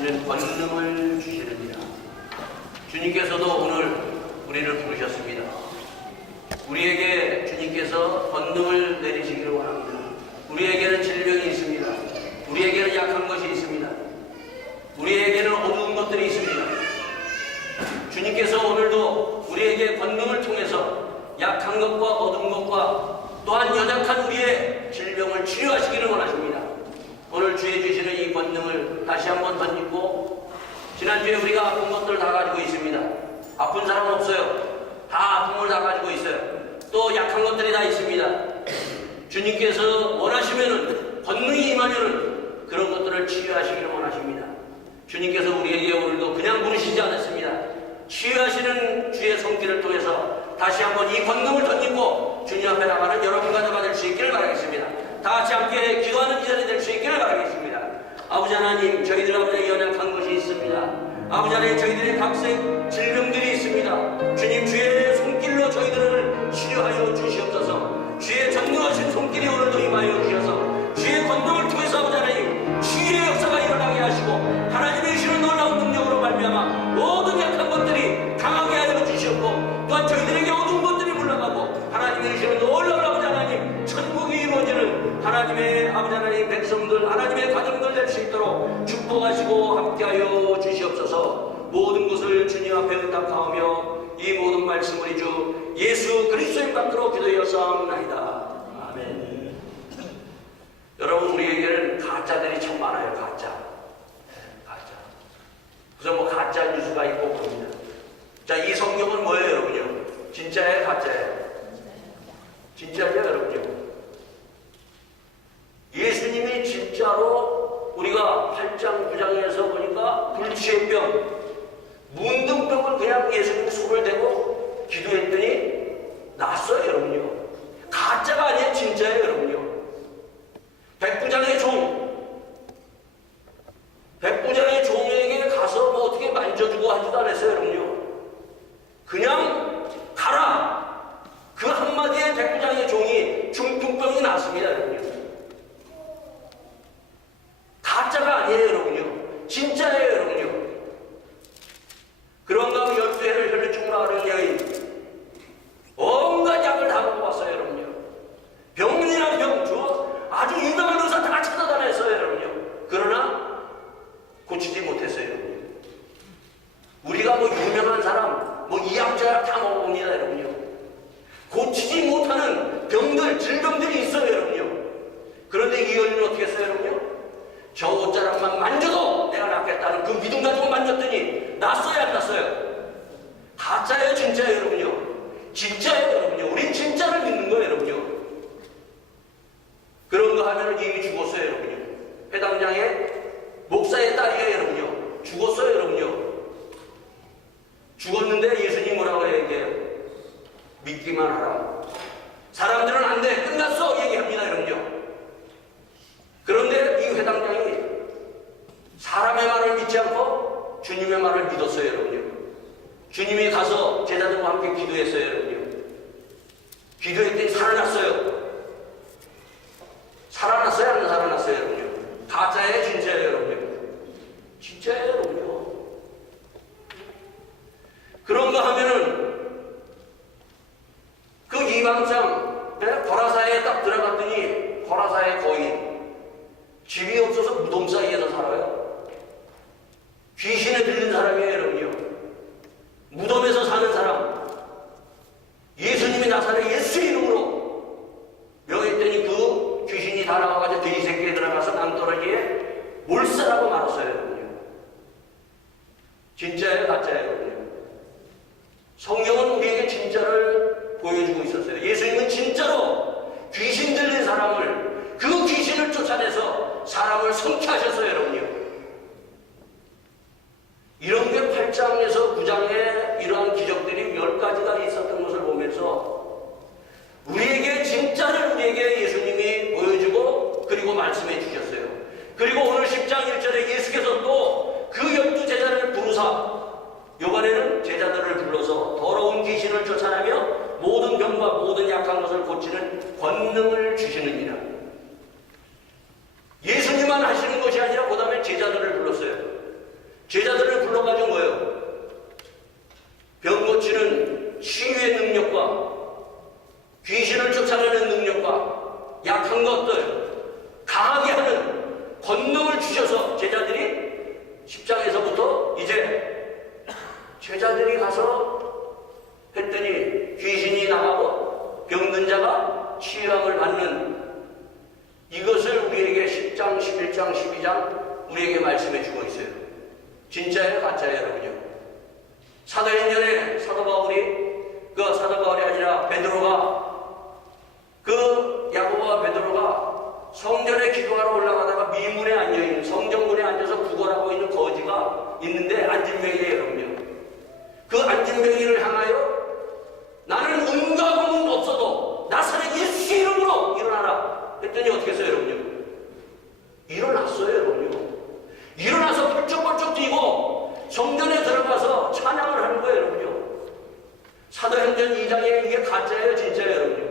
주시는 권능을 주시느니라. 주님께서도 오늘 우리를 부르셨습니다. 우리에게 주님께서 권능을 내리시기를 원합니다. 우리에게는 질병이 있습니다. 우리에게는 약한 것이 있습니다. 우리에게는 어두운 것들이 있습니다. 주님께서 오늘도 우리에게 권능을 통해서 약한 것과 어두운 것과 또한 연약한 우리의 질병을 치료하시기를 원하십니다. 오늘 주의 주시는 이 권능을 다시 한번 던지고, 지난주에 우리가 아픈 것들 다 가지고 있습니다. 아픈 사람 없어요. 다 아픔을 다 가지고 있어요. 또 약한 것들이 다 있습니다. 주님께서 원하시면은, 권능이 임하면은 그런 것들을 치유하시기를 원하십니다. 주님께서 우리에게 오늘도 그냥 부르시지 않았습니다. 치유하시는 주의 손길을 통해서 다시 한번 이 권능을 던지고 주님 앞에 나가는 여러분과 저가 될 수 있기를 바라겠습니다. 다 같이 함께 기도하는 기간이 될 수 있기를 바라겠습니다. 아버지 하나님, 저희들 아버지의 연약한 것이 있습니다. 아버지 하나님, 저희들의 각색 질병들이 있습니다. 주님, 주의 손길로 저희들을 치유하여 주시옵소서. 주의 전능하신 손길이 오늘도 임하여 주셔서 주의 권능을 통해서 아버지 하나님, 치유의 역사가 일어나게 하시고 하나님의 주시는 놀라운 능력으로 말미암아 모든 약한 것들이 강하게 하여 주시옵고, 또한 저희들에게 어두운 것들이 물러가고 하나님의 주시는 놀라운 아버지 하나님, 천국이 이루어지는 하나님의 아버지 하나님 백성들, 하나님의 가정들 될 수 있도록 축복하시고 함께하여 주시옵소서. 모든 것을 주님 앞에 의탁하오며 이 모든 말씀을 주 예수 그리스도의 받들어 기도하였사옵나이다. 아멘. 여러분, 우리에게는 가짜들이 참 많아요. 가짜. 그래서 뭐 가짜 뉴스가 있고 그럽니다. 자, 이 성경은 뭐예요, 여러분요? 진짜예요, 가짜예요? 진짜죠, 여러분요? 예수님이 진짜로 우리가 8장 9장에서 보니까 불치의병, 문둥병을 그냥 예수님이 손을 대고 기도했더니 났어요, 여러분요. 가짜가 아니에요, 진짜예요, 여러분요. 백부장의 종에게 가서 뭐 어떻게 만져주고 하지도 않았어요, 여러분요. 그냥 가라, 그 한마디에 백부장의 종이 중풍병이 났습니다, 여러분요. 가짜가 아니에요, 여러분요. 진짜예요, 여러분요. 그런가 하고 12해를 혈류증으로 앓은 여인, 온갖 약을 다 먹어봤어요, 여러분요. 병이란 병주 아주 유명한 의사 다 찾아다녔어요, 여러분요. 그러나 고치지 못했어요, 여러분요. 우리가 뭐 유명한 사람, 뭐 이약저약 다 먹어봅니다, 여러분요. 고치지 못하는 병들, 질병들이 있어요, 여러분요. 그런데 이 여인은 어떻게 했어요, 여러분요? 저 옷자락만 만져도 내가 낫겠다는 그 믿음 가지고 만졌더니 났어요, 안 났어요? 가짜예요, 진짜예요, 여러분요? 진짜예요, 여러분요. 우린 진짜를 믿는 거예요, 여러분요. 그런 거 하면은 이미 죽었어요, 여러분요. 회당장의 목사의 딸이에요, 여러분요. 죽었어요, 여러분요. 죽었는데 예수님 뭐라고 얘기해요? 믿기만 하라. 사람들은 안 돼, 끝났어 얘기합니다, 여러분요. 그런데 이 회당장이 사람의 말을 믿지 않고 주님의 말을 믿었어요, 여러분요. 주님이 가서 제자들과 함께 기도했어요, 여러분요. 기도했더니 살아났어요. 살아났어요, 안 살아났어요, 여러분요? 가짜예요, 진짜예요, 여러분요? 진짜예요, 여러분요. 그런가 하면은 그 이방장, 거라사에 딱 들어갔더니 거라사의 거인, 집이 없어서 무덤 사이에서 살아요. 귀신에 들린 사람이에요, 여러분요. 무덤에서 사는 사람. 예수님이 나사렛 예수의 이름으로 명했더니 그 귀신이 다 나와가지고 돼지 새끼에 들어가서 낭떠러지에 몰살하고 말았어요, 여러분요. 진짜예요, 가짜예요, 여러분요. 성경은 우리에게 진짜를 보여주고 있었어요. 예수님은 진짜로 귀신 들린 사람을, 그 귀신을 쫓아내서 사람을 성취하셨어요, 여러분요. 이런 게 8장에서 9장에 이러한 기적들이 10가지가 있었던 것을 보면서 우리에게 진짜를 우리에게 예수님이 보여주고 그리고 말씀해 주셨어요. 그리고 오늘 10장 1절에 예수께서 또 그 12제자를 부르사, 이번에는 제자들을 불러서 더러운 귀신을 쫓아내며 모든 병과 모든 약한 것을 고치는 권능을 주시느니라. 예수님만 하시는 것이 아니라 그 다음에 제자들을 불렀어요. 힘을 주셔서 제자들이 10장에서부터 이제 제자들이 가서 했더니 귀신이 나가고 병든 자가 치유함을 받는 이것을 우리에게 10장, 11장, 12장 우리에게 말씀해 주고 있어요. 진짜예요, 가짜예요, 여러분요? 사도행전에 사도 바울이 아니라 베드로가 야고보와 베드로가 성전에 기도하러 올라가다가 미문에 앉아있는 성정문에 앉아서 구걸하고 있는 거지가 있는데 안진뱅이에요, 여러분요. 그 안진뱅이를 향하여 나는 은과 금은 없어도 나사렛 예수 이름으로 일어나라 했더니 어떻게 했어요, 여러분요? 일어났어요, 여러분요. 일어나서 펄쩍펄쩍 뛰고 성전에 들어가서 찬양을 하는 거예요, 여러분요. 사도행전 2장에 이게 가짜예요, 진짜예요, 여러분요?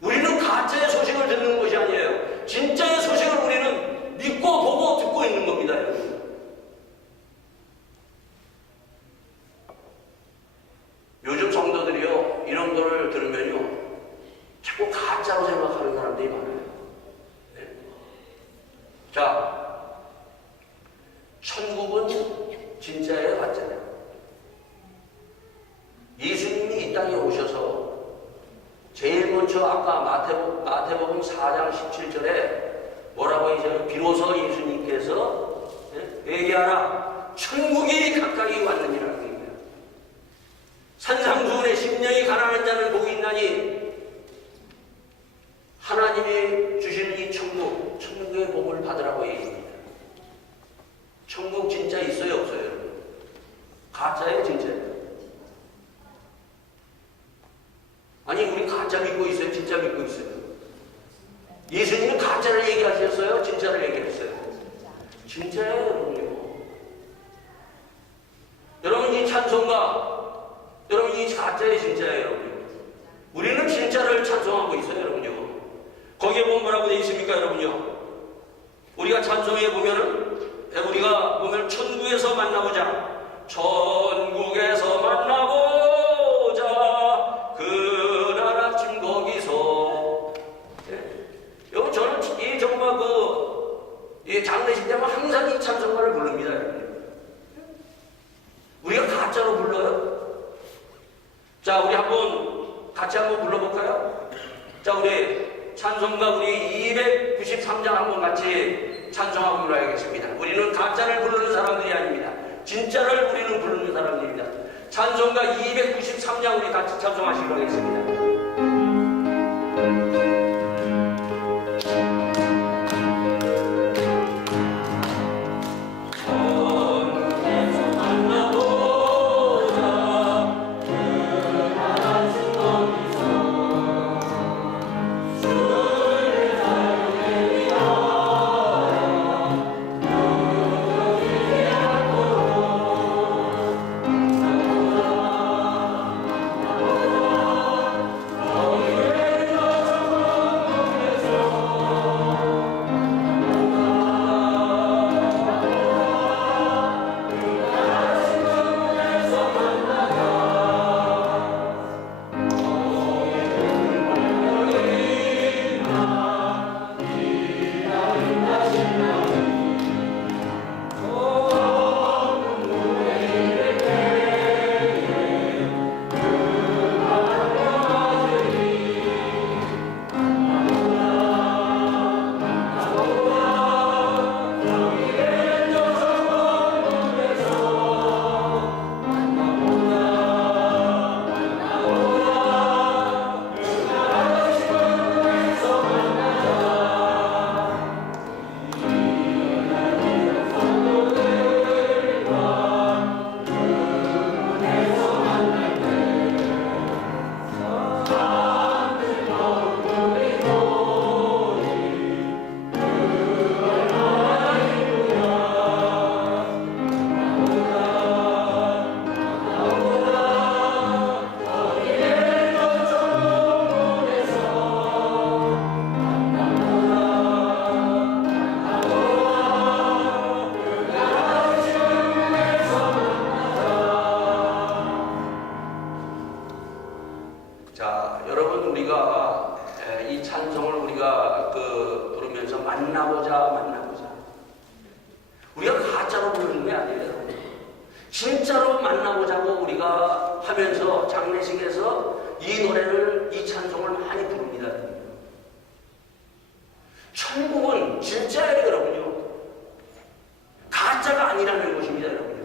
우리는 가짜의 소식을 듣는 것이 아니에요. 진짜의 소식을 우리는 믿고 보고 듣고 있는 겁니다, 여러분. 요즘 성도들이요, 이런 거를 들으면요, 자꾸 가짜로 생각하는 사람들이 많아요. 네? 자, 천국은 진짜예요, 가짜예요? 예수님이 이 땅에 오셔서 제일 먼저 아까 마태복음 4장 17절에 뭐라고 하죠? 비로소 예수님께서 얘기하라. 천국이 가까이 왔느니라는 얘기예요. 산상수훈에 심령이 가난한 자는 복이 있나니 하나님이 주실 이 천국의 복을 받으라고 얘기합니다. 천국 진짜 있어요, 없어요, 여러분? 가짜예요, 진짜예요? 아니, 우리 가짜 믿고 있어요? 진짜 믿고 있어요? 예수님은 가짜를 얘기하셨어요? 진짜를 얘기했어요? 진짜예요, 여러분요. 여러분, 이 찬송가, 여러분, 이 가짜예요, 진짜예요, 여러분? 우리는 진짜를 찬송하고 있어요, 여러분요. 거기에 보면 뭐라고 되어 있습니까, 여러분요? 우리가 찬송에 우리가 보면 천국에서 만나보자. 천국에서 만나보자. 그날 아침 거기서. 여러분, 저는 정말 장례식 때만 항상 이 찬송가를 부릅니다, 여러분. 우리가 가짜로 불러요? 자, 우리 같이 한번 불러볼까요? 자, 우리 찬송가 우리 293장 한번 같이 찬송하고 불러야겠습니다. 우리는 가짜를 부르는 사람들이 아닙니다. 진짜를 우리는 부르는 사람들입니다. 찬송가 293장 우리 같이 찬송하시도록 하겠습니다. 우리가 가짜로 부르는 게 아니에요. 진짜로 만나보자고 우리가 하면서 장례식에서 이 노래를, 이 찬송을 많이 부릅니다. 천국은 진짜예요, 여러분요. 가짜가 아니라는 것입니다, 여러분요.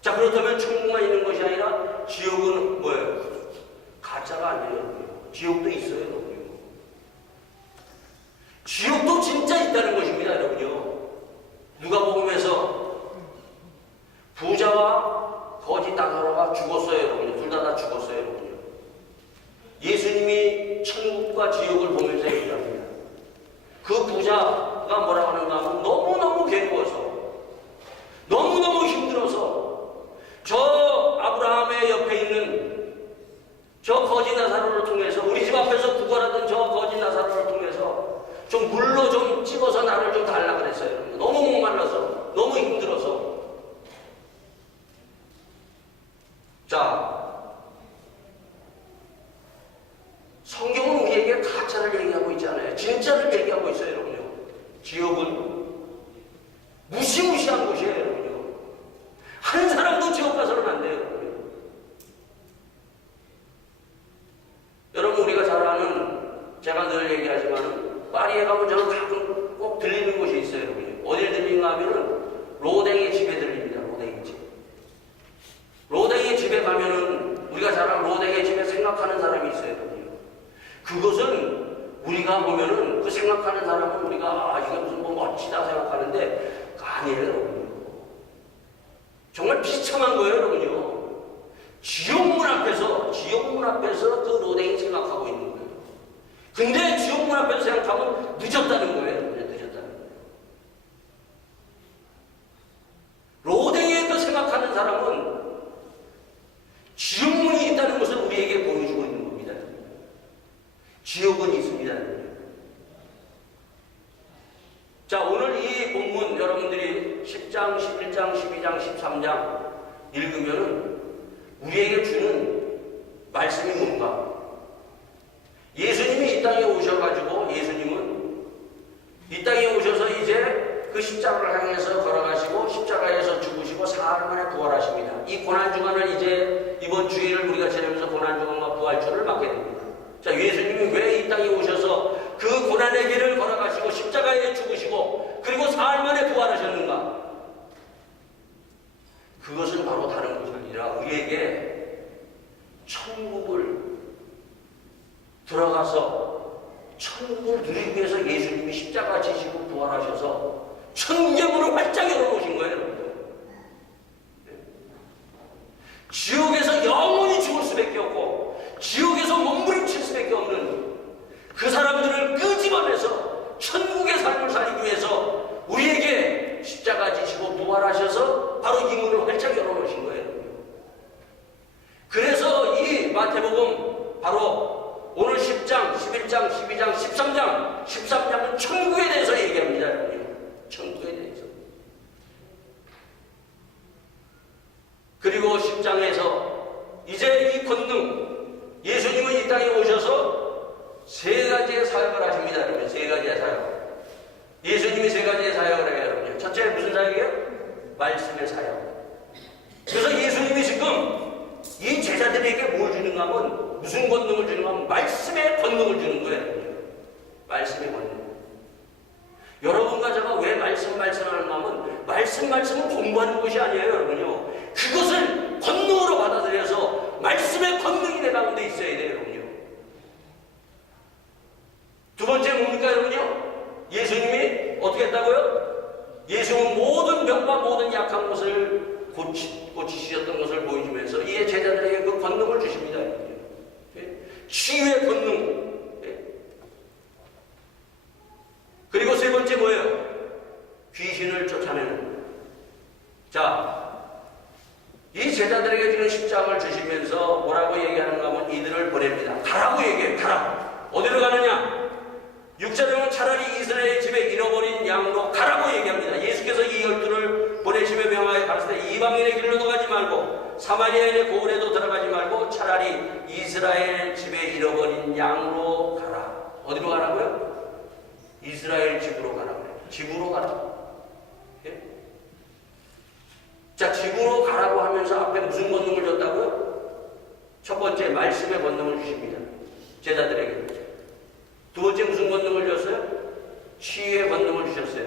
자, 그렇다면 천국만 있는 것이 아니라 지옥은 뭐예요? 가짜가 아니에요, 여러분요. 지옥도 있어요, 여러분요. 지옥도 진짜 있다는 것입니다, 여러분요. 누가복음에서 부자와 거짓 나사로가 죽었어요, 여러분요. 둘 다 죽었어요, 여러분요. 예수님이 천국과 지옥을 보면서 얘기합니다. 그 부자가 뭐라고 하는가 하면 너무너무 괴로워서, 너무너무 힘들어서 저 아브라함의 옆에 있는 저 거짓 나사로를 통해서, 우리 집 앞에서 구걸하던 저 거짓 나사로를 통해서 좀 물로 좀 찍어서 나를 좀 달라 그랬어요. 너무 목말라서, 너무 힘들어서. 자, 성경은 우리에게 가짜를 얘기하고 있지 않아요. 진짜를 얘기하고 있어요, 여러분요. 지옥은 무시무시한 곳이에요, 여러분요. 한 사람도 지옥 가서는 안 돼요, 여러분요. 여러분, 우리가 잘 아는, 제가 늘 얘기하지만 파리에 가면 저는 가끔 꼭 들리는 곳이 있어요, 여러분요. 어딜 들리는가 하면은 로댕의 집에 들립니다, 로댕의 집. 로댕의 집에 가면은 우리가 잘 아는 로댕의 집에 생각하는 사람이 있어요, 여러분요. 그것은 우리가 보면은 그 생각하는 사람은 우리가 이게 무슨 뭐 멋지다 생각하는데 아니에요, 여러분요. 정말 비참한 거예요, 여러분요. 지옥문 앞에서 그 로댕이 생각하고 있는 거예요. 근데 지옥문 앞에서 생각하면 늦었다는 거예요, 여러분요. 늦었다는 거예요. 로댕에 그 생각하는 사람은 지옥문이 있다는 것을 우리에게 보여주고 있는 겁니다. 지옥은 있습니다. 자, 오늘 이 본문 여러분들이 10장, 11장, 12장, 13장 읽으면은 우리에게 주는 말씀이 뭔가? 예수님이 이 땅에 오셔가지고, 예수님은 이 땅에 오셔서 이제 그 십자가를 향해서 걸어가시고 십자가에서 죽으시고 사흘 만에 부활하십니다. 이 고난주간을 이제 이번 주일을 우리가 지내면서 고난주간과 부활주를 맞게 됩니다. 자, 예수님이 왜 이 땅에 오셔서 그 고난의 길을 걸어가시고 십자가에 죽으시고 그리고 사흘 만에 부활하셨는가? 그것은 바로 다른 것이 아니라 우리에게 천국을 들어가서 천국을 누리기 위해서 예수님이 십자가 지시고 부활하셔서 천국의 문을 활짝 열어놓으신 거예요, 여러분들. 지옥에서 영원히 죽을 수밖에 없고 지옥에서 몸부림칠 수밖에 없는 그 사람들을 끄집어내서 천국의 삶을 살기 위해서 우리에게 십자가 지시고 부활하셔서 바로 이 문을 활짝 열어놓으신 거예요. 그래서 이 마태복음 바로 오늘 10장, 11장, 12장, 13장, 13장은 천국에 대해서 얘기합니다. 천국에 대해서. 그리고 10장에서 이제 이 권능, 예수님은 이 땅에 오셔서 세 가지의 사역을 하십니다. 여러분, 세 가지의 사역. 예수님이 세 가지의 사역을 해요, 여러분. 첫째 무슨 사역이에요? 말씀의 사역. 그래서 예수님이 지금 이 제자들에게 뭘 주는가 하면, 무슨 권능을 주는가 하면 말씀의 권능을 주는 거예요. 말씀의 권능. 여러분과 제가 왜 말씀을 하는가 하면 말씀은 공부하는 것이 아니에요, 여러분요. 그것을 권능으로 받아들여서 말씀의 권능이 내 가운데 있어야 돼요, 여러분요. 두 번째 뭡니까, 여러분요? 예수님이 어떻게 했다고요? 예수님은 모든 병과 모든 약한 것을 고치셨던 것을 보여주면서 이 제자들에게 그 권능을 주십니다. 치유의 권능. 그리고 세 번째 뭐예요? 귀신을 쫓아내는. 자, 이 제자들에게 지금 십장을 주시면서 뭐라고 얘기하는가 하면 이들을 보냅니다. 가라고 얘기해요. 가라고. 어디로 가느냐? 6절에는 차라리 이스라엘 집에 잃어버린 양으로 가라고 얘기합니다. 예수께서 이 12를 보내시며 명하여 가르치되 이방인의 길로도 가지 말고 사마리아인의 고을에도 들어가지 말고 차라리 이스라엘 집에 잃어버린 양으로 가라. 어디로 가라고요? 이스라엘 집으로 가라고요. 집으로 가라. 예? 자, 집으로 가라고 하면서 앞에 무슨 권능을 줬다고요? 첫 번째, 말씀의 권능을 주십니다. 제자들에게. 두 번째, 무슨 권능을 줬어요? 치유의 권능을 주셨어요.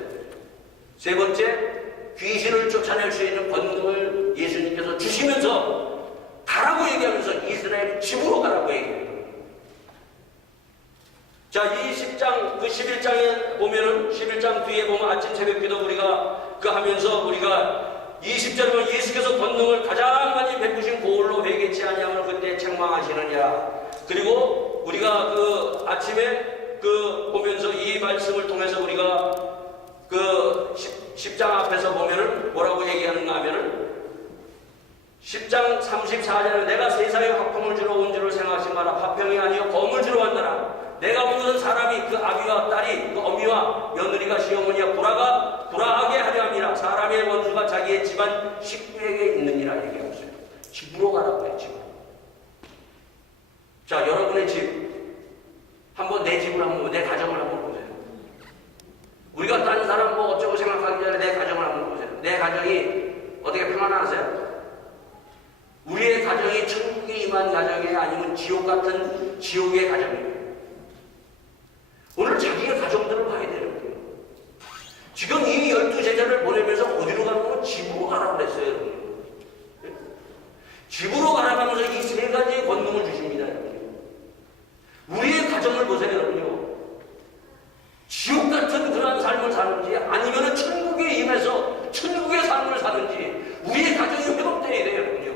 세 번째, 귀신을 쫓아낼 수 있는 권능을 예수님께서 주시면서 가라고 얘기하면서 이스라엘 집으로 가라고 얘기해요. 자, 이 10장, 그 11장에 보면은, 11장 뒤에 보면 아침 새벽 기도 우리가 그 하면서 우리가 20절에 보면 예수께서 권능을 가장 많이 베푸신 고울로 회개치 아니하면 그때 책망하시느냐. 그리고 우리가 그 아침에 그 보면서 이 말씀을 통해서 우리가 그 10장 앞에서 보면은 뭐라고 얘기하는가 하면은 10장 34절에 내가 세상에 화평을 주러 온 줄을 생각하지 마라. 화평이 아니요 검을 주러 왔느라. 내가 모든 사람이 그 아비와 딸이 그 어미와 며느리가 시어머니와 불화하게 하려 함이라. 사람의 원수가 자기의 집안 식구에게 있느니라 얘기하고 있어요. 집으로 가라고 해요. 집으로. 자, 여러분의 집 한번 내 집을 한번 내 가정을 한번 보세요. 우리가 다른 사람 뭐 어쩌고 생각하기 전에 내 가정을 한번 보세요. 내 가정이 어떻게 평안하세요? 우리의 가정이 천국에 임한 가정이에요? 아니면 지옥 같은 지옥의 가정이에요? 오늘 자기의 가정들을 봐야 되는 거예요. 지금 이 12제자를 보내면서 어디로 가는 거면 집으로 가라고 그랬어요. 여러분. 집으로 가라고 하면서 이 세 가지의 권능을 주십니다. 여러분. 우리의 가정을 보세요. 여러분요. 지옥 같은 그러한 삶을 사는지 아니면 천국에 임해서 천국의 삶을 사는지 우리의 가정이 회복되어야 돼요. 여러분요.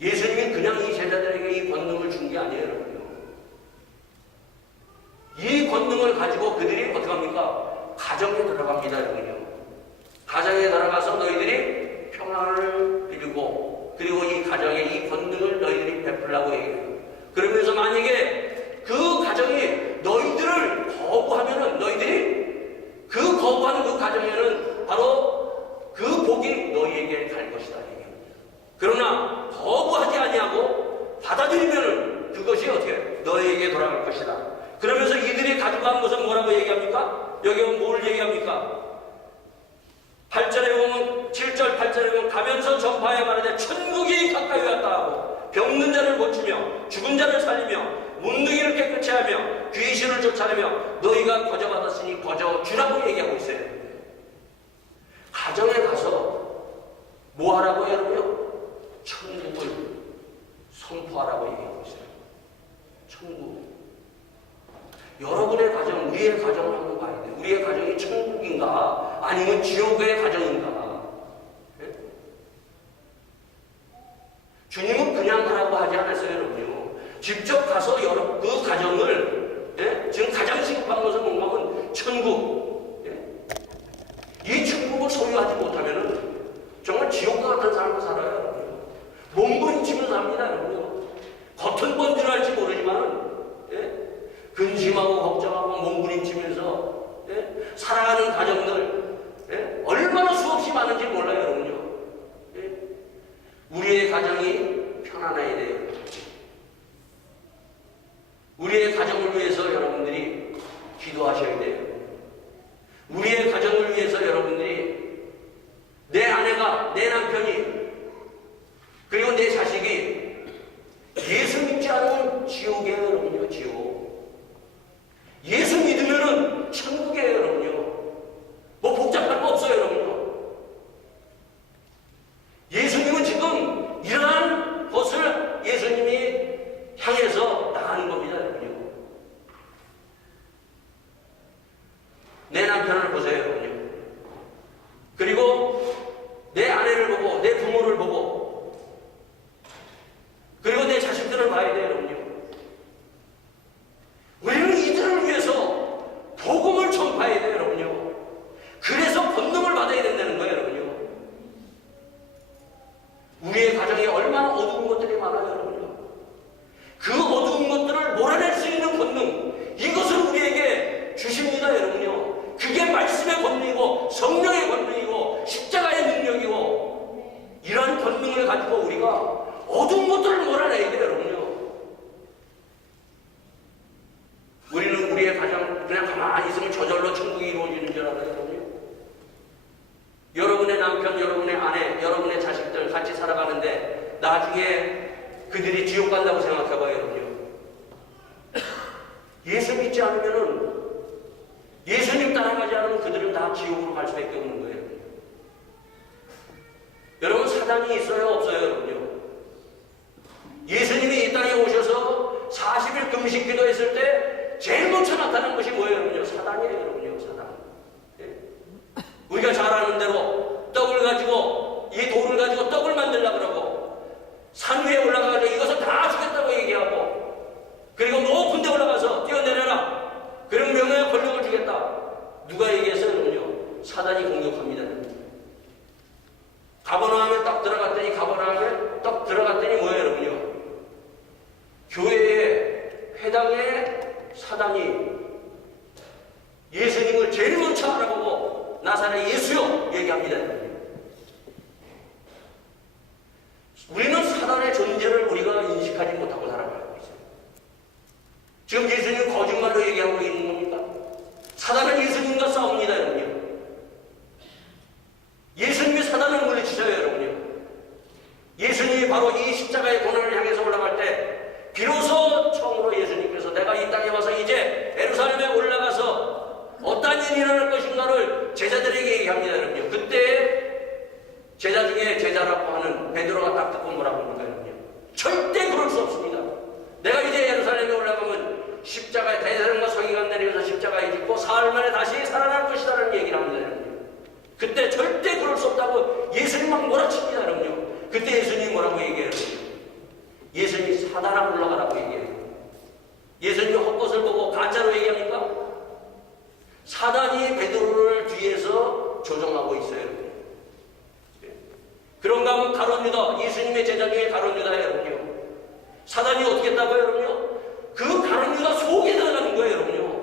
예수님이 그냥 이 제자들에게 이 권능을 준 게 아니에요. 여러분요. 이 권능을 가지고 그들이 어떻게 합니까? 가정에 들어갑니다. 여러분요. 가정에 들어가서 너희들이 평안을 빌고 그리고 이 가정에 이 권능을 너희들이 베풀라고 얘기해요. 그러면서 만약에 그 가정이 너희들을 거부하면은 너희들이 그 거부하는 그 가정에는 바로 그 복이 너희에게 갈 것이다. 그러나 거부하지 아니하고 받아들이면은 그것이 어떻게 너희에게 돌아갈 것이다. 그러면서 이들이 가져간 것은 뭐라고 얘기합니까? 여기 보면 뭘 얘기합니까? 8절에 보면 7절 8절에 보면 가면서 전파해 말하되 천국이 가까이 왔다 하고 병든 자를 고치며 죽은 자를 살리며 문둥이를 깨끗이 하며 귀신을 쫓아내며 너희가 거저받았으니 거저주라고 얘기하고 있어요. 가정에 가서 뭐 하라고 여러분요? 천국을 선포하라고 얘기하고 있어요. 천국. 여러분의 가정, 우리의 가정을 한번 봐야 돼요. 우리의 가정이 천국인가 아니면 지옥의 가정인가. 예? 주님은 그냥 가라고 하지 않았어요. 여러분요. 직접 가서 그 가정을 지금 가장 시급한 것은 뭔가 하면 천국. 이 천국을 소유하지 못하면 정말 지옥과 같은 삶을 살아요. 몸부림치면서 삽니다. 여러분. 겉은 번지를할지 모르지만 근심하고 걱정하고 몸부림치면서 살아가는 가정들 얼마나 수없이 많은지 몰라요. 여러분요. 우리의 가정이 편안해야 돼요. 우리의 가정을 위해서 여러분들이 기도하셔야 돼요. 우리의 가정을 위해서 여러분들이 내 아내가, 내 남편이, 그리고 내 자식이 예수 믿지 않으면 지옥이에요. 여러분요. 지옥. 예수 믿으면은 천국이에요. 여러분요. 뭐 복잡할 거 없어요. 여러분요. 예수님은 지금 이러한 것을 예수님이 향해서 나가는 겁니다. 여러분요. 우리의 가정 그냥 가만히 있으면 저절로 천국이 이루어지는 줄 알아요, 여러분요? 여러분의 남편, 여러분의 아내, 여러분의 자식들 같이 살아가는데 나중에 그들이 지옥 간다고 생각해봐요, 여러분요. 예수 믿지 않으면은, 예수님 따라가지 않으면 그들은 다 지옥으로 갈 수밖에 없는 거예요. 여러분, 사단이 있어요, 없어요, 여러분요? 예수님이 이 땅에 오셔서 40일 금식 기도했을 때 제일 먼저 나타난 것이 뭐예요, 여러분요? 사단이에요, 여러분요, 사단. 예? 우리가 잘 아는 대로 떡을 가지고, 이 돌을 가지고 떡을 만들려고 그러고, 산 위에 올라가서 이것을 다 주겠다고 얘기하고, 그리고 높은 데 올라가서 뛰어내려라. 그런 명예와 권력을 주겠다. 누가 얘기했어요, 여러분요? 사단이 공격합니다. 가버나움에 딱 들어갔더니, 가버나움에 딱 들어갔더니 뭐예요, 여러분요? 교회에 회당에 사단이 예수님을 제일 먼저 알아보고 나사렛 예수요 얘기합니다. 우리는 사단의 존재를 우리가 인식하지 못하고 살아가고 있어요. 지금 예수님 거짓말로 얘기하고 있는 겁니까? 사단은 예수님과 싸웁니다, 여러분요. 예수님이 사단을 물리치셔요, 여러분요. 예수님이 바로 이 십자가의 고난을 향해서 올라갈 때 비로소 처음으로 예수님께서 내가 이 땅에 와서 이제 예루살렘에 올라가서 어떤 일이 일어날 것인가를 제자들에게 얘기합니다, 여러분요. 그때 제자 중에 제자라고 하는 베드로가 딱 듣고 뭐라고 합니까, 여러분요? 절대 그럴 수 없습니다. 내가 이제 예루살렘에 올라가면 십자가에 대제사장과 서기관 내리면서 십자가에 짓고 사흘 만에 다시 살아날 것이다라는 얘기를 합니다, 여러분요. 그때 절대 그럴 수 없다고 예수님 막 몰아칩니다, 여러분요. 그때 예수님이 뭐라고 얘기해요? 예수님이 사단아 물러가라고 얘기해요. 예수님이 헛것을 보고 가짜로 얘기합니까? 사단이 베드로를 뒤에서 조종하고 있어요. 그런가 하면 가룟 유다, 예수님의 제자 중에 가룟 유다예요, 여러분요. 사단이 어떻게 했다고요, 여러분요? 그 가룟 유다 속에 들어가는 거예요, 여러분요.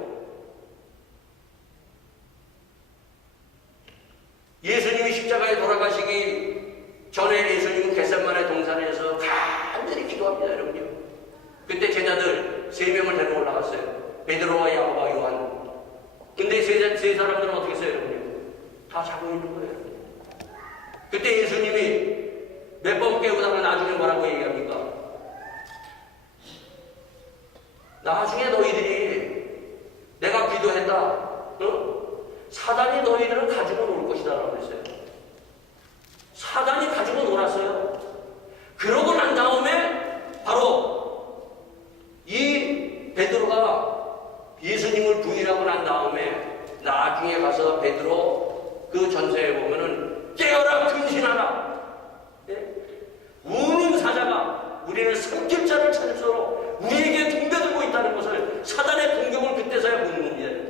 예수님이 십자가에 돌아가시기 전에 예수님은 겟세마네 동산에서 간절히 기도합니다, 여러분요. 그때 제자들 3명을 데리고 올라갔어요. 베드로와 야고보와 요한. 근데 세 사람들은 어떻게 했어요, 여러분요? 다 자고 있는 거예요. 그때 예수님이 몇 번 깨우다가 나중에 뭐라고 얘기합니까? 나중에 너희들이 내가 기도했다. 사단이 너희들을 가지고 놀 것이다 라고 했어요. 사단이 가지고 놀았어요. 그러고 난 다음에 바로 이 베드로가 예수님을 부인하고 난 다음에 나중에 가서 베드로 그 전서에 보면은 깨어라 근신하라. 네? 우는 사자가 우리를 삼킬 자를 찾으므로 우리에게 덤벼들고 있다는 것을 사단의 공격을 그때서야 보는 겁니다.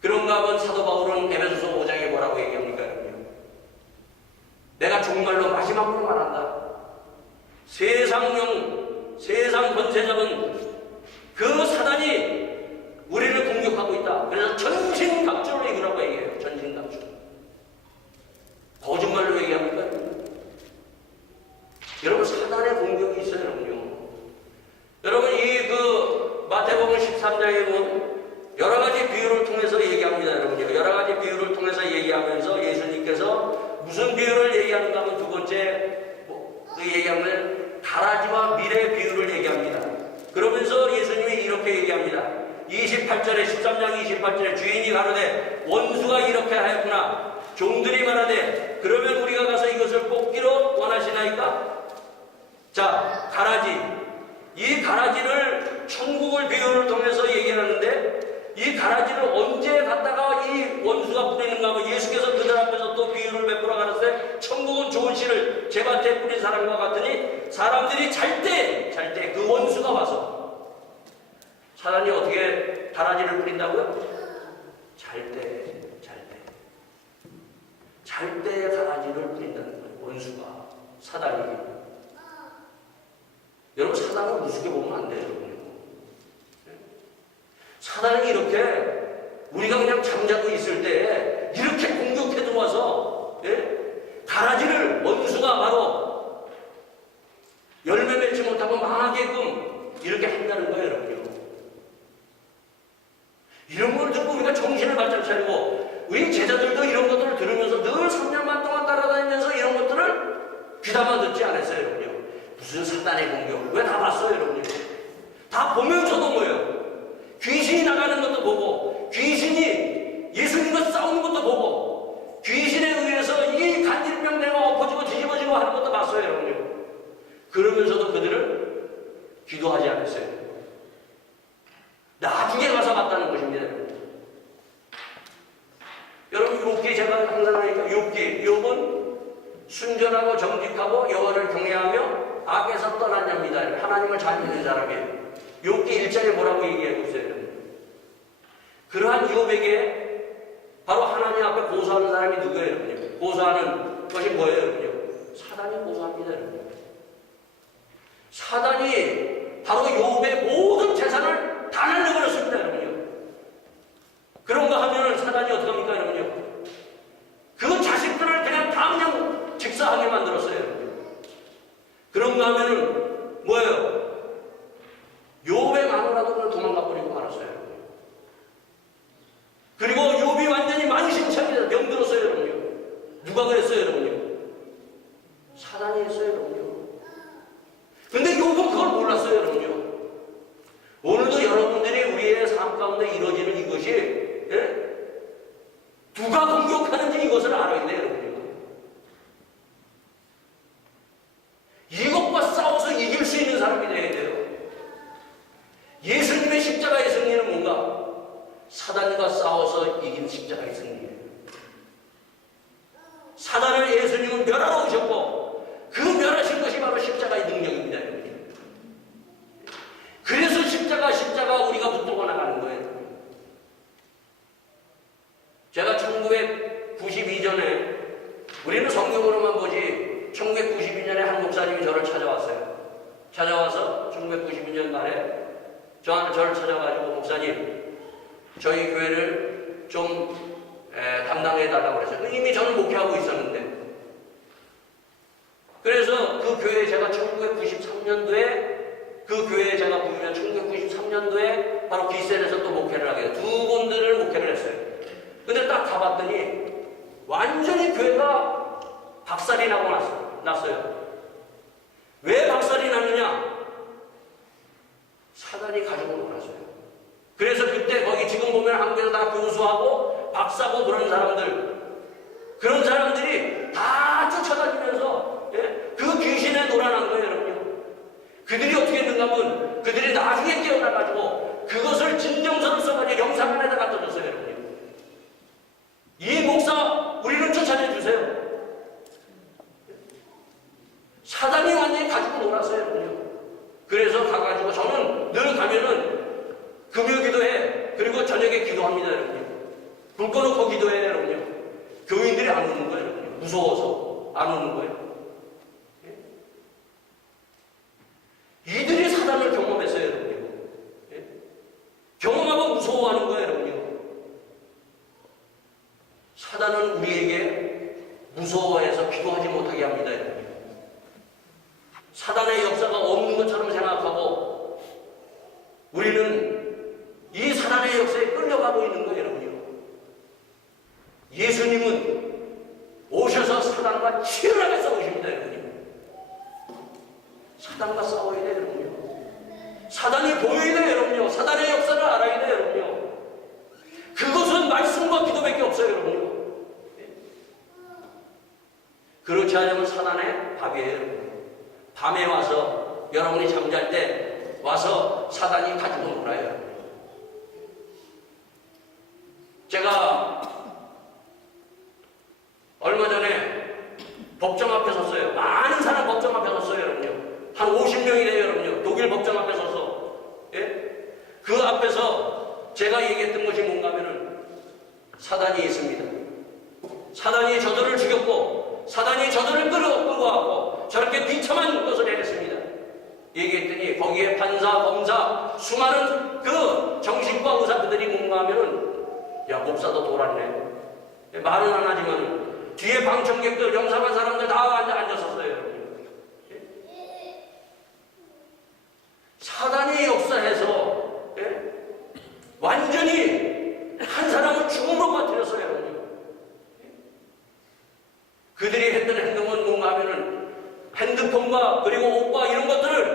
그런가 하면 사도 바울은 에베소서 5장에 뭐라고 얘기합니까? 내가 정말로 마지막으로 말한다. 세상 권세 잡은 그 사단이 우리를 공격하고 있다. 그래서 전신갑주로 얘기라고 얘기해요. 전신갑주. 거짓말로 얘기합니까? 여러분, 사단의 공격이 있어요, 여러분요. 여러분, 마태복음 13장에 보면 여러 가지 비유를 통해서 얘기합니다, 여러분요. 여러 가지 비유를 통해서 얘기하면서 예수님께서 무슨 비유를 얘기하는가 하면 두 번째, 얘기하면 가라지와 밀의 비유를 얘기합니다. 그러면서 예수님이 이렇게 얘기합니다. 28절에, 13장 28절에 주인이 가로되 원수가 이렇게 하였구나. 종들이 말하되 그러면 우리가 가서 이것을 뽑기로 원하시나이까? 자, 가라지. 이 가라지를 천국을 비유를 통해서 얘기하는데 이 가라지를 언제 갖다가 이 원수가 뿌리는가 하면 예수께서 그들 앞에서 또 비유를 베풀어 가라사대 천국은 좋은 씨를 제밭에 뿌린 사람과 같으니 사람들이 잘 때 그 원수가 와서 사람이 어떻게 가라지를 뿌린다고요? 잘 때 가라지를 뿌린다는 거예요. 원수가, 사단이. 여러분, 사단을 우습게 보면 안 돼요, 여러분. 사단이 이렇게 우리가 그냥 잠자고 있을 때 이렇게 공격해 들어와서 가라지를 원수가 바로 열매 맺지 못하고 망하게끔 이렇게 한다는 거예요, 여러분요. 사단의 공격. 왜 다 봤어요, 여러분요? 다 보면서도 뭐예요? 귀신이 나가는 것도 보고, 귀신이 예수님과 싸우는 것도 보고, 귀신에 의해서 이 간질병대가 엎어지고 뒤집어지고 하는 것도 봤어요, 여러분요. 그러면서도 그들은 기도하지 않았어요. 나중에 가서 봤다는 것입니다. 여러분, 욥기 제가 항상 하니까 욥은 순전하고 정직하고 여호와를 경외하며 악에서 떠난 자입니다. 하나님을 잘 믿는 사람이에요. 욥기 1장에 뭐라고 얘기하고 있어요? 그러한 욥에게 바로 하나님 앞에 고소하는 사람이 누구예요? 여러분요? 고소하는 것이 뭐예요? 여러분요? 사단이 고소합니다. 여러분요. 사단이 바로 욥의 모든 재산을 다 날려버렸습니다. 여러분요. 그런가 하면은 사단이 어떻게 합니까? 여러분요? 그 자식들을 그냥 직사하게 만들었어요. 여러분요. 그런가 하면은 뭐예요? 욥의 마누라도 그냥 도망가 버리고 말았어요. 그리고 욥이 완전히 만신창이다. 병들었어요, 여러분요. 누가 그랬어요, 여러분요? 사단이 했어요, 여러분요. 근데 욥은 그걸 몰랐어요, 여러분요. 오늘도 여러분들이 우리의 삶 가운데 이루어지는 이것이, 예? 누가 공격하는지 이것을 알아야 돼요, 여러분요. 이것과 싸워서 이길 수 있는 사람이 되어야 돼요. 예수님의 십자가의 승리는 뭔가? 사단과 싸워서 이긴 십자가의 승리예요. 사단을 예수님은 멸하러 오셨고 그 멸하신 것이 바로 십자가의 능력입니다. 그래서 십자가 우리가 붙들고 나가는 거예요. 제가 1992년에 우리는 성경으로만 보지 1992년에 한 목사님이 저를 찾아왔어요. 찾아와서 1992년 말에 저를 찾아가지고 목사님 저희 교회를 좀 담당해달라고 그랬어요. 이미 저는 목회하고 있었는데 그래서 그 교회에 제가 1993년도에 그 교회에 제가 보면 1993년도에 바로 기센에서 또 목회를 하게 돼요. 두 군데를 목회를 했어요. 근데 딱 가봤더니 완전히 교회가 박살이 나고 났어요. 왜 박살이 났느냐? 사단이 가지고 놀았어요. 그래서 그때 거기 지금 보면 한국에서 다 교수하고 박사고 그런 사람들이 다 쫓아다니면서 그 귀신에 놀아난 거예요, 여러분요. 그들이 어떻게 했는가 하면 그들이 나중에 깨어나가지고 그것을 진정서를 써가지고 영상관에다 갖다 줬어요, 여러분요. 이 목사 우리를 쫓아내 주세요. 사단이 완전히 가지고 놀았어요, 여러분요. 그래서 가가지고 저는 늘 가면은 금요기도해. 그리고 저녁에 기도합니다, 여러분요. 불 꺼놓고 기도해, 여러분요. 교인들이 안 오는 거예요, 여러분요. 무서워서 안 오는 거예요. 이들이 사단을 경험했어요, 여러분요. 경험하고 무서워하는 거예요, 여러분요. 사단은 우리에게 무서워해서 기도하지 못하게 합니다, 여러분요. 사단의 역사가 없는 것처럼 생각하고 우리는 이 사단의 역사에 끌려가고 있는 거예요, 여러분요. 예수님은 오셔서 사단과 치열하게 싸우십니다, 여러분요. 사단과 싸워야 돼요, 여러분요. 사단이 보여야 돼요, 여러분요. 사단의 역사를 알아야 돼요, 여러분요. 그것은 말씀과 기도밖에 없어요, 여러분요. 그렇지 않으면 사단의 밥이에요, 여러분요. 밤에 와서 여러분이 잠잘 때 와서 사단이 가지고 놀아요. 제가 얼마 전에 법정 앞에 섰어요. 많은 사람 법정 앞에 섰어요, 여러분요. 한 50명이 돼요, 여러분요. 독일 법정 앞에 서서. 예? 그 앞에서 제가 얘기했던 것이 뭔가 하면은 사단이 있습니다. 사단이 저들을 죽였고 사단이 저들을 끌고 왔고 저렇게 비참한 것을 해냈습니다. 얘기했더니 거기에 판사, 검사, 수많은 그 정신과 의사들이 뭔가 하면은 야, 목사도 돌았네. 말은 안 하지만 뒤에 방청객들, 영상한 사람들 다 앉았었어요. 사단이 역사해서 완전히 한 사람을 죽음으로 빠뜨렸어요. 그들이 했던 행동은 뭔가 하면은 핸드폰과 그리고 옷과 이런 것들을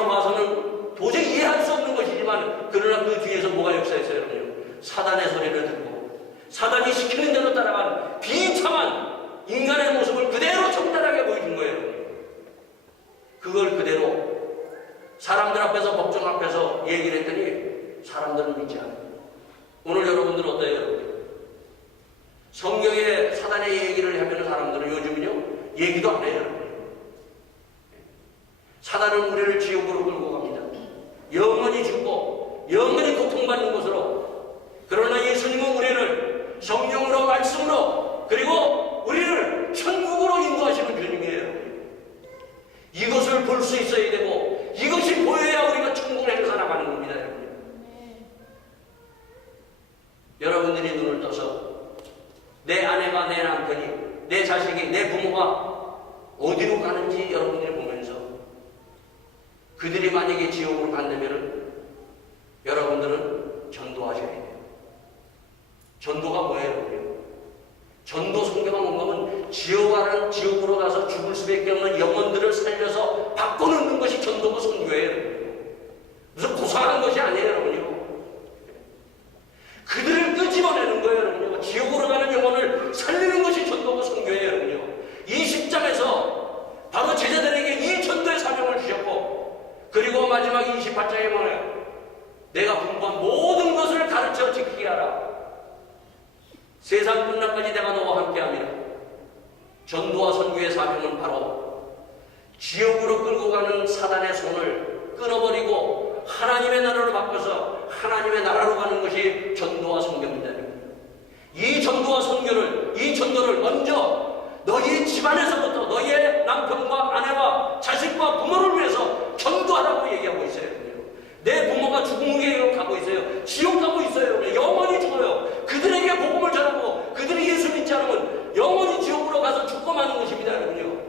우리가 봐서는 도저히 이해할 수 없는 것이지만 그러나 그 뒤에서 뭐가 역사했어요, 여러분요? 사단의 소리를 듣고 사단이 시키는 대로 따라간 비참한 인간의 모습을 그대로 정당하게 보여준 거예요. 그걸 그대로 사람들 앞에서, 법정 앞에서 얘기를 했더니 사람들은 믿지 않아요. 오늘 여러분들은 어때요, 여러분? 성경에 사단의 얘기를 하면 사람들은 요즘은요 얘기도 안 해요, 여러분. 사단은 우리를 지옥으로 끌고 갑니다. 영원히 죽고 영원히 고통받는 곳으로. 그러나 예수님은 우리를 성령으로, 말씀으로, 그리고 우리를 천국으로 인도하시는 주님이에요. 이것을 볼 수 있어야 되고 이것이 보여야 우리가 천국을 향해 살아가는 겁니다, 여러분. 여러분들이 눈을 떠서 내 아내가, 내 남편이, 내 자식이, 내 부모가 어디로 가는지 여러분들이 보면서 그들이 만약에 지옥으로 간다면 여러분들은 전도하셔야 돼요. 전도가 뭐예요, 여러분요? 전도 성경을 본다면 지옥으로 가서 죽을 수밖에 없는 영혼들을 살려서 바꿔놓는 것이 전도고 선교예요. 무슨 고상한 것이 아니에요, 여러분요. 그들을 끄집어내는 거예요, 여러분요. 지옥으로 가는 영혼을 살리는 것이 전도고 선교예요, 여러분요. 이 10장에서 바로 제자들에게 이 전도의 사명을 주셨고, 그리고 마지막 28장에 뭐예요? 내가 분부한 모든 것을 가르쳐 지키게 하라. 세상 끝날까지 내가 너와 함께합니다. 전도와 선교의 사명은 바로 지옥으로 끌고 가는 사단의 손을 끊어버리고 하나님의 나라로 바꿔서 하나님의 나라로 가는 것이 전도와 선교입니다. 이 전도와 선교를, 이 전도를 먼저 너희 집안에서부터 너희의 남편과 아내와 자식과 부모를 위해서 전도하라고 얘기하고 있어요. 내 부모가 죽음의 가고 있어요. 지옥 가고 있어요. 영원히 죽어요. 그들에게 복음을 전하고 그들이 예수 믿지 않으면 영원히 지옥으로 가서 죽고 마는 것입니다, 여러분요.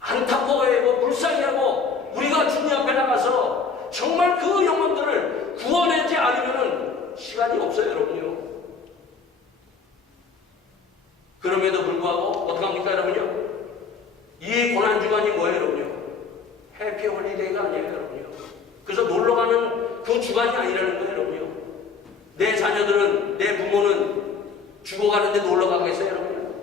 안타까워하고 불쌍히하고 우리가 주님 앞에 나가서 정말 그 영혼들을 구원하지 않으면 시간이 없어요, 여러분요. 그럼에도 불구하고 어떻게 합니까, 여러분요? 이 고난주간이 뭐예요, 여러분요? 해피 홀리데이가 아니에요, 여러분요. 그래서 놀러가는 그 주간이 아니라는 거예요, 여러분요. 내 자녀들은, 내 부모는 죽어가는데 놀러가겠어요, 여러분요?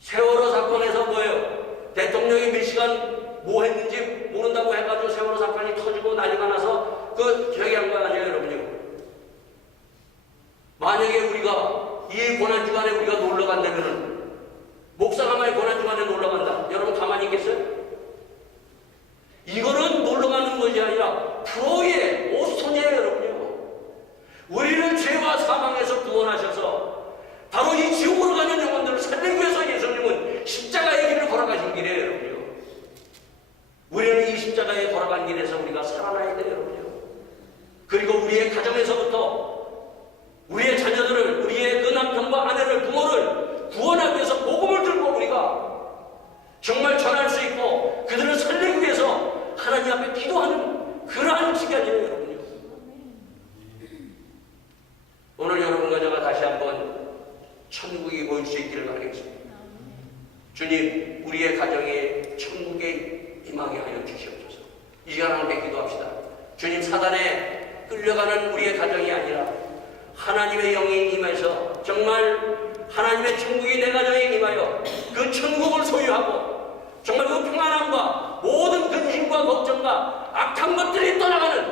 세월호 사건에서 뭐예요? 대통령이 몇 시간 뭐 했는지 모른다고 해가지고 세월호 사건이 터지고 난리가 나서 저기 한 거 아니에요, 여러분요? 만약에 우리가 이 고난주간에 우리가 놀러간다면은 목사가만이 고난주간에 놀러간다. 여러분 가만히 있겠어요? 이거는 놀러가는 것이 아니라 프로의 오스톤이에요, 여러분요. 우리를 죄와 사망에서 구원하셔서 바로 이 지옥으로 가는 영혼들을 살리기 위해서 예수님은 십자가의 길을 걸어가신 길이에요, 여러분요. 우리는 이 십자가에 걸어간 길에서 우리가 살아나야 돼요, 여러분요. 그리고 우리의 가정에서부터 우리의 자녀들을, 우리의 그 남편과 아내를, 부모를 구원하기 위해서 복음을 들고 우리가 정말 전할 수 있고 그들을 살리기 위해서 하나님 앞에 기도하는 그러한 시간이에요, 여러분요. 오늘 여러분과 제가 다시 한번 천국이 보일 수 있기를 바라겠습니다. 주님, 우리의 가정에 천국에 임하게 하여 주시옵소서. 이 시간 함께 기도합시다. 주님, 사단에 끌려가는 우리의 가정이 아니라 하나님의 영이 임해서 정말 하나님의 천국이 내 가정에 임하여 그 천국을 소유하고 정말 그 평안함과 모든 근심과 걱정과 악한 것들이 떠나가는